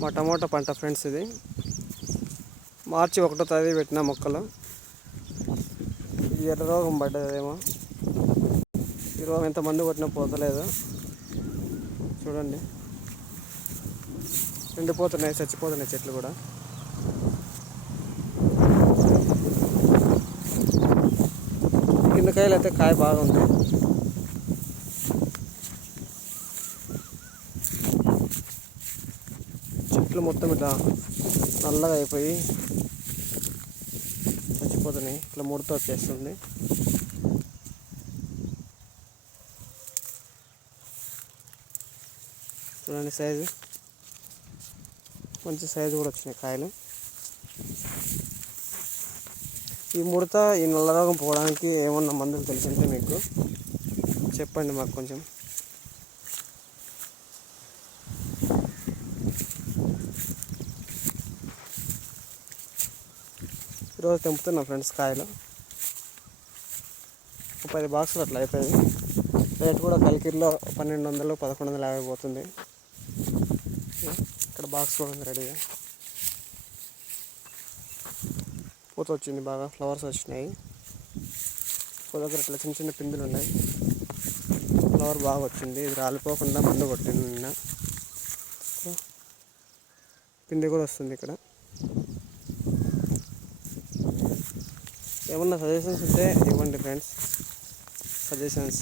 మా టమోటా పంట ఫ్రెండ్స్. ఇది మార్చి 1వ తేదీ పెట్టిన మొక్కలు. ఎర్ర రోగం పడ్డదేమో. ఈ రోగం ఎంతమంది కొట్టినా పోతలేదు. చూడండి, ఎండిపోతున్నాయి, చచ్చిపోతున్నాయి చెట్లు కూడా. కింద కాయలు అయితే కాయ బాగుంది. చెట్లు మొత్తం ఇట్లా నల్లగా అయిపోయి చచ్చిపోతున్నాయి. ఇట్లా ముడత వచ్చేస్తుంది. చూడండి సైజు, మంచి సైజు కూడా వచ్చినాయి కాయలు. ఈ ముడత, ఈ నల్ల రోగం పోవడానికి ఏమన్నా మందులు తెలిసింటే మీకు చెప్పండి మాకు కొంచెం. ఈరోజు తెంపుతున్నా ఫ్రెండ్స్ కాయలు. 10 బాక్సులు అట్లా అయిపోయింది. రేట్ కూడా కలికిరిలో 1200, 1150 పోతుంది. ఇక్కడ బాక్స్ కూడా ఉంది రెడీగా. పూత వచ్చింది బాగా, ఫ్లవర్స్ వచ్చినాయి. పూత దగ్గర ఇట్లా చిన్న చిన్న పిందులు ఉన్నాయి. ఫ్లవర్ బాగా వచ్చింది. ఇది రాలిపోకుండా మందు కొట్టింది నిన్న. పిండి కూడా వస్తుంది ఇక్కడ. ఏమన్నా సజెషన్స్ ఉంటే ఇవ్వండి ఫ్రెండ్స్, సజెషన్స్.